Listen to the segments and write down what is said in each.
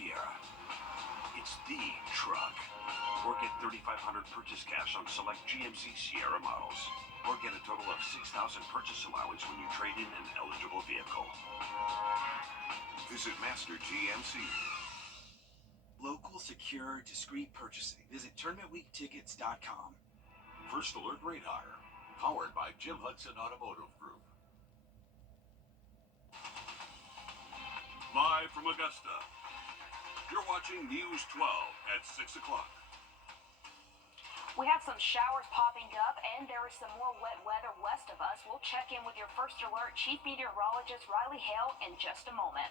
Sierra. It's the truck. Or get $3,500 purchase cash on select GMC Sierra models. Or get a total of $6,000 purchase allowance when you trade in an eligible vehicle. Visit Master GMC. Local, secure, discreet purchasing. Visit tournamentweektickets.com. First Alert Radar, powered by Jim Hudson Automotive Group. Live from Augusta, you're watching News 12 at 6 o'clock. We have some showers popping up, and there is some more wet weather west of us. We'll check in with your First Alert Chief Meteorologist Riley Hale in just a moment.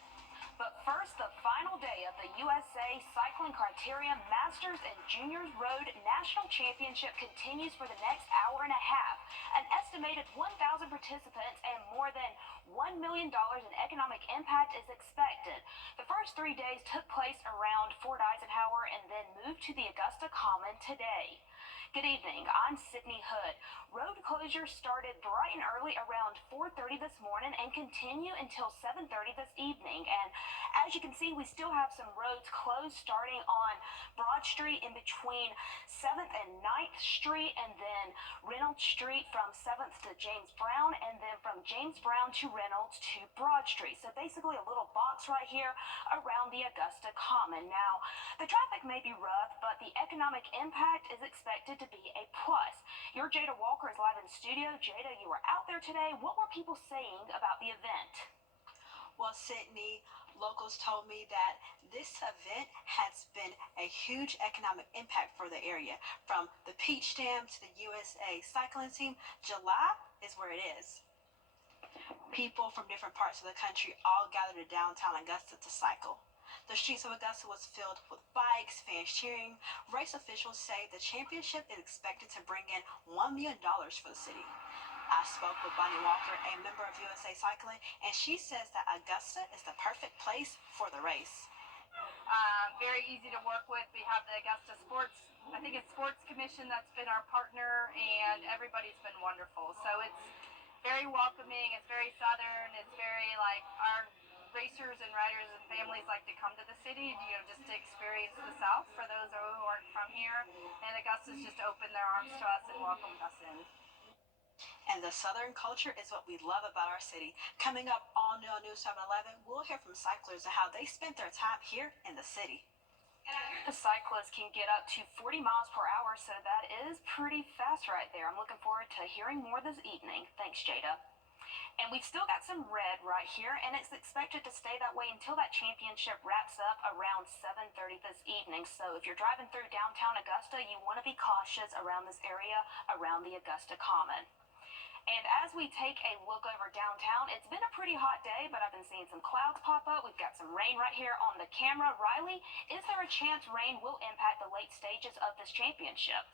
But first, the final day of the USA Cycling Criterium Masters and Juniors Road National Championship continues for the next hour and a half. An estimated 1,000 participants and more than $1 million in economic impact is expected. The first 3 days took place around Fort Eisenhower and then moved to the Augusta Common today. Good evening, I'm Sydney Hood. Road closures started bright and early around 4:30 this morning and continue until 7:30 this evening. And as you can see, we still have some roads closed starting on Broad Street in between 7th and 9th Street, and then Reynolds Street from 7th to James Brown, and then from James Brown to Reynolds to Broad Street. So basically a little box right here around the Augusta Common. Now, the traffic may be rough, but the economic impact is expected to be a plus. Your Jada Walker is live in the studio. Jada, you were out there today. What were people saying about the event? Well, Sydney, locals told me that this event has been a huge economic impact for the area. From the Peach Dam to the USA cycling team, July is where it is. People from different parts of the country all gathered to downtown Augusta to cycle. The streets of Augusta was filled with bikes, fans cheering. Race officials say the championship is expected to bring in $1 million for the city. I spoke with Bonnie Walker, a member of USA Cycling, and she says that Augusta is the perfect place for the race. Very easy to work with. We have the Augusta Sports Commission that's been our partner, and everybody's been wonderful. So it's very welcoming, it's very southern, it's very like our racers and riders and families like to come to the city, just to experience the South for those who aren't from here. And Augusta's just opened their arms to us and welcomed us in. And the Southern culture is what we love about our city. Coming up all new on News 711, we'll hear from cyclists and how they spent their time here in the city. The cyclists can get up to 40 miles per hour, so that is pretty fast right there. I'm looking forward to hearing more this evening. Thanks, Jada. And we've still got some red right here, and it's expected to stay that way until that championship wraps up around 7:30 this evening. So if you're driving through downtown Augusta, you want to be cautious around this area, around the Augusta Common. And as we take a look over downtown, it's been a pretty hot day, but I've been seeing some clouds pop up. We've got some rain right here on the camera. Riley, is there a chance rain will impact the late stages of this championship?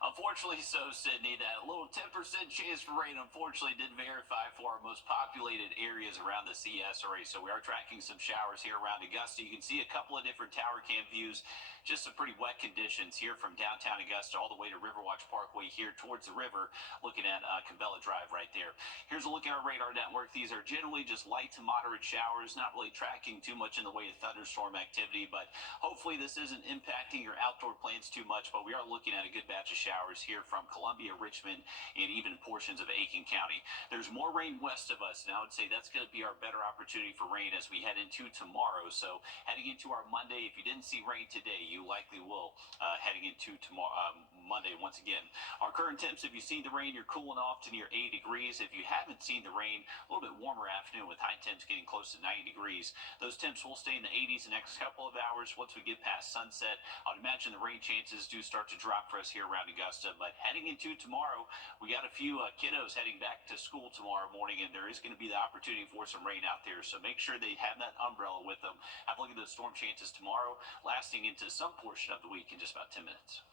Unfortunately so, Sydney. That little 10% chance for rain unfortunately didn't verify for our most populated areas around the CSRA. So we are tracking some showers here around Augusta. You can see a couple of different tower cam views. Just some pretty wet conditions here from downtown Augusta all the way to Riverwatch Parkway here towards the river, looking at Cabela Drive right there. Here's a look at our radar network. These are generally just light to moderate showers, not really tracking too much in the way of thunderstorm activity, but hopefully this isn't impacting your outdoor plans too much. But we are looking at a good batch of showers here from Columbia, Richmond, and even portions of Aiken County. There's more rain west of us, and I would say that's going to be our better opportunity for rain as we head into tomorrow. So heading into our Monday, if you didn't see rain today, you likely will heading into tomorrow, Monday once again. Our current temps, if you see the rain, you're cooling off to near 80 degrees. If you haven't seen the rain, a little bit warmer afternoon with high temps getting close to 90 degrees. Those temps will stay in the 80s the next couple of hours. Once we get past sunset, I'd imagine the rain chances do start to drop for us here around Augusta. But heading into tomorrow, we got a few kiddos heading back to school tomorrow morning, and there is going to be the opportunity for some rain out there. So make sure they have that umbrella with them. Have a look at those storm chances tomorrow, lasting into some portion of the week in just about 10 minutes.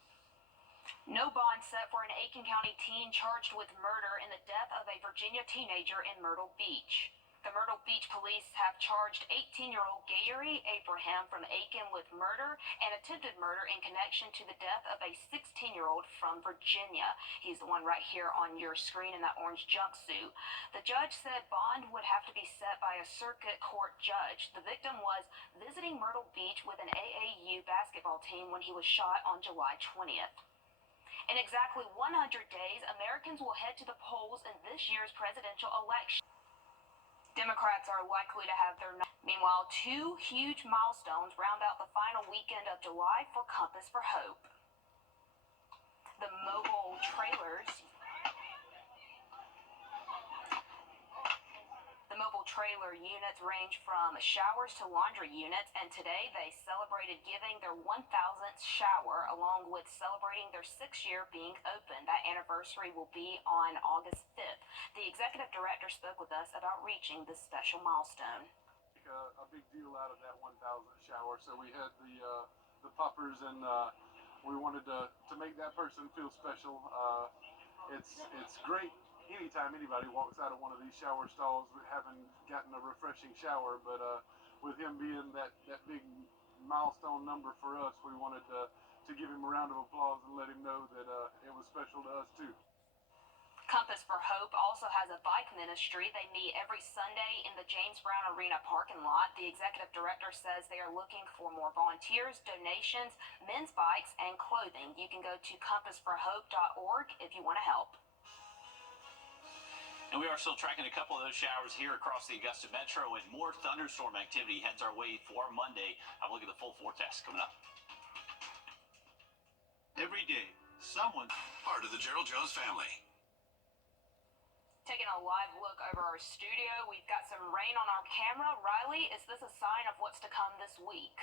No bond set for an Aiken County teen charged with murder in the death of a Virginia teenager in Myrtle Beach. The Myrtle Beach police have charged 18-year-old Gary Abraham from Aiken with murder and attempted murder in connection to the death of a 16-year-old from Virginia. He's the one right here on your screen in that orange jumpsuit. The judge said bond would have to be set by a circuit court judge. The victim was visiting Myrtle Beach with an AAU basketball team when he was shot on July 20th. In exactly 100 days, Americans will head to the polls in this year's presidential election. Democrats are likely to have their... Meanwhile, two huge milestones round out the final weekend of July for Compass for Hope. The mobile trailers... The mobile trailer units range from showers to laundry units, and today they celebrated giving their 1,000th shower along with celebrating their 6th year being open. That anniversary will be on August 5th. The executive director spoke with us about reaching this special milestone. A big deal out of that 1,000th shower, so we had the puppers, and we wanted to make that person feel special. It's great anytime anybody walks out of one of these shower stalls having gotten a refreshing shower, but with him being that big milestone number for us, we wanted to give him a round of applause and let him know that it was special to us too. Compass for Hope also has a bike ministry. They meet every Sunday in the James Brown Arena parking lot. The executive director says they are looking for more volunteers, donations, men's bikes, and clothing. You can go to compassforhope.org if you want to help. And we are still tracking a couple of those showers here across the Augusta Metro, and more thunderstorm activity heads our way for Monday. Have a look at the full forecast coming up. Every day, someone Part of the Gerald Jones family. Taking a live look over our studio, we've got some rain on our camera. Riley, is this a sign of what's to come this week?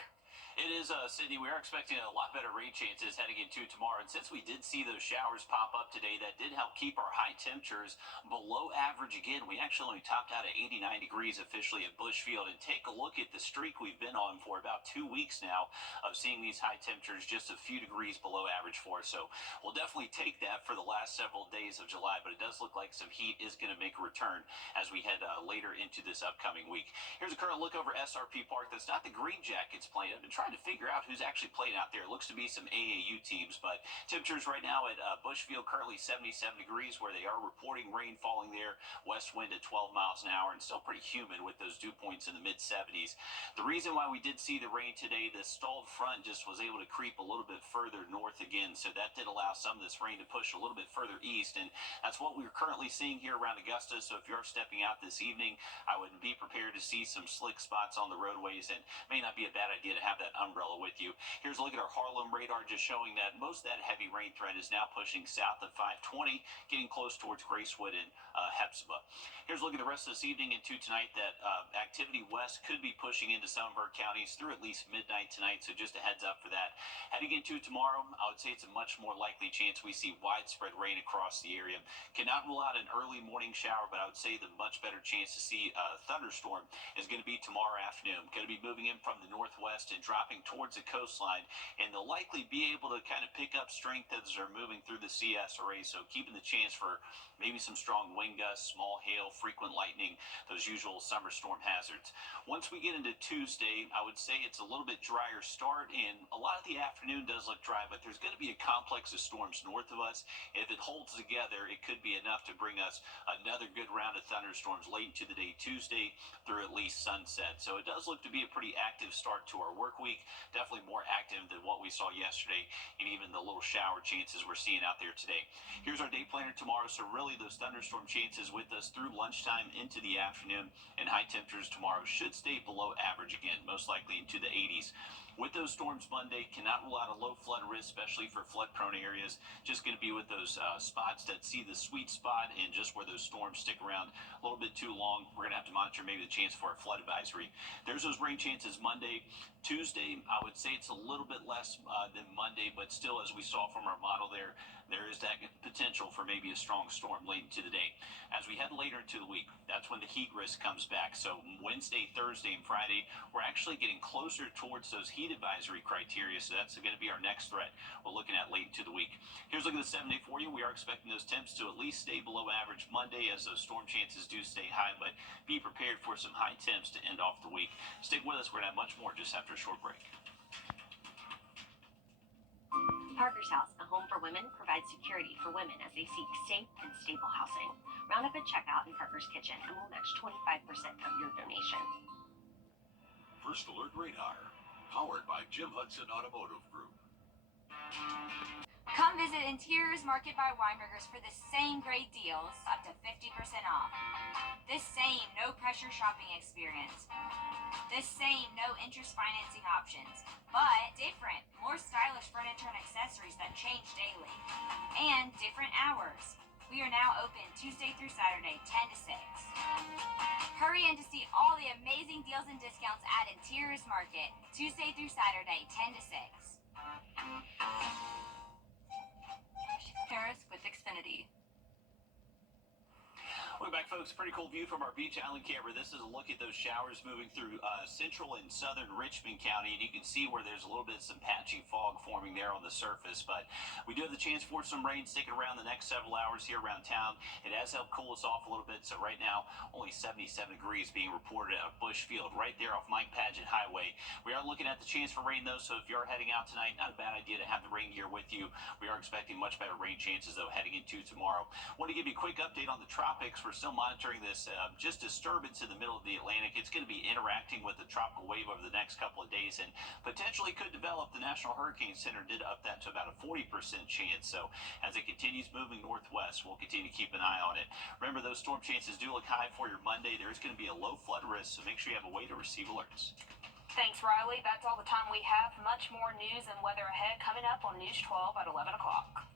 It is, Sydney. We are expecting a lot better rain chances heading into tomorrow. And since we did see those showers pop up today, that did help keep our high temperatures below average again. We actually only topped out at 89 degrees officially at Bushfield. And take a look at the streak we've been on for about 2 weeks now of seeing these high temperatures just a few degrees below average for us. So we'll definitely take that for the last several days of July. But it does look like some heat is going to make a return as we head later into this upcoming week. Here's a current look over SRP Park. That's not the Green Jackets playing. I've been trying to figure out who's actually playing out there. It looks to be some AAU teams, but temperatures right now at Bushfield currently 77 degrees, where they are reporting rain falling there, west wind at 12 miles an hour, and still pretty humid with those dew points in the mid 70s. The reason why we did see the rain today, the stalled front just was able to creep a little bit further north again, so that did allow some of this rain to push a little bit further east, and that's what we're currently seeing here around Augusta. So if you're stepping out this evening, I would be prepared to see some slick spots on the roadways, and may not be a bad idea to have that umbrella with you. Here's a look at our Harlem radar, just showing that most of that heavy rain threat is now pushing south of 520, getting close towards Gracewood and Hepzibah. Here's a look at the rest of this evening into tonight. That activity west could be pushing into some of our counties through at least midnight tonight, so just a heads up for that. Heading into tomorrow, I would say it's a much more likely chance we see widespread rain across the area. Cannot rule out an early morning shower, but I would say the much better chance to see a thunderstorm is going to be tomorrow afternoon. Going to be moving in from the northwest and dropping towards the coastline, and they'll likely be able to kind of pick up strength as they're moving through the CSRA, so keeping the chance for maybe some strong wind gusts, small hail, frequent lightning, those usual summer storm hazards. Once we get into Tuesday, I would say it's a little bit drier start, and a lot of the afternoon does look dry, but there's going to be a complex of storms north of us. If it holds together, it could be enough to bring us another good round of thunderstorms late into the day Tuesday through at least sunset. So it does look to be a pretty active start to our work week, definitely more active than what we saw yesterday, and even the little shower chances we're seeing out there today. Here's our day planner tomorrow, so really those thunderstorm chances with us through lunchtime into the afternoon, and high temperatures tomorrow should stay below average again, most likely into the 80s. With those storms Monday, cannot rule out a low flood risk, especially for flood-prone areas. Just going to be with those spots that see the sweet spot, and just where those storms stick around a little bit too long, we're going to have to monitor maybe the chance for a flood advisory. There's those rain chances Monday. Tuesday, I would say it's a little bit less than Monday, but still, as we saw from our model there, there is that potential for maybe a strong storm late into the day. As we head later into the week, that's when the heat risk comes back. So Wednesday, Thursday, and Friday, we're actually getting closer towards those heat advisory criteria. So that's going to be our next threat we're looking at late into the week. Here's looking at the 7-day for you. We are expecting those temps to at least stay below average Monday as those storm chances do stay high, but be prepared for some high temps to end off the week. Stick with us. We're going to have much more just after a short break. Parker's House, a home for women, provides security for women as they seek safe and stable housing. Round up at checkout in Parker's Kitchen and we'll match 25% of your donation. First Alert Radar, powered by Jim Hudson Automotive Group. Come visit Interiors Market by Weinbergers for the same great deals, up to 50% off. This same no-pressure shopping experience. This same no-interest financing options, but different, more stylish furniture and accessories that change daily. And different hours. We are now open Tuesday through Saturday, 10 to 6. Hurry in to see all the amazing deals and discounts at Interiors Market, Tuesday through Saturday, 10 to 6. Paris with Xfinity. Welcome back, folks. Pretty cool view from our Beach Island camera. This is a look at those showers moving through central and southern Richmond County, and you can see where there's a little bit of some patchy fog forming there on the surface, but we do have the chance for some rain sticking around the next several hours here around town. It has helped cool us off a little bit, so right now only 77 degrees being reported out of Bushfield right there off Mike Paget Highway. We are looking at the chance for rain, though, so if you're heading out tonight, not a bad idea to have the rain gear with you. We are expecting much better rain chances, though, heading into tomorrow. Want to give you a quick update on the tropics. We're still monitoring this just disturbance in the middle of the Atlantic. It's going to be interacting with the tropical wave over the next couple of days and potentially could develop. The National Hurricane Center did up that to about a 40% chance. So as it continues moving northwest, we'll continue to keep an eye on it. Remember, those storm chances do look high for your Monday. There is going to be a low flood risk, so make sure you have a way to receive alerts. Thanks, Riley. That's all the time we have. Much more news and weather ahead coming up on News 12 at 11 o'clock.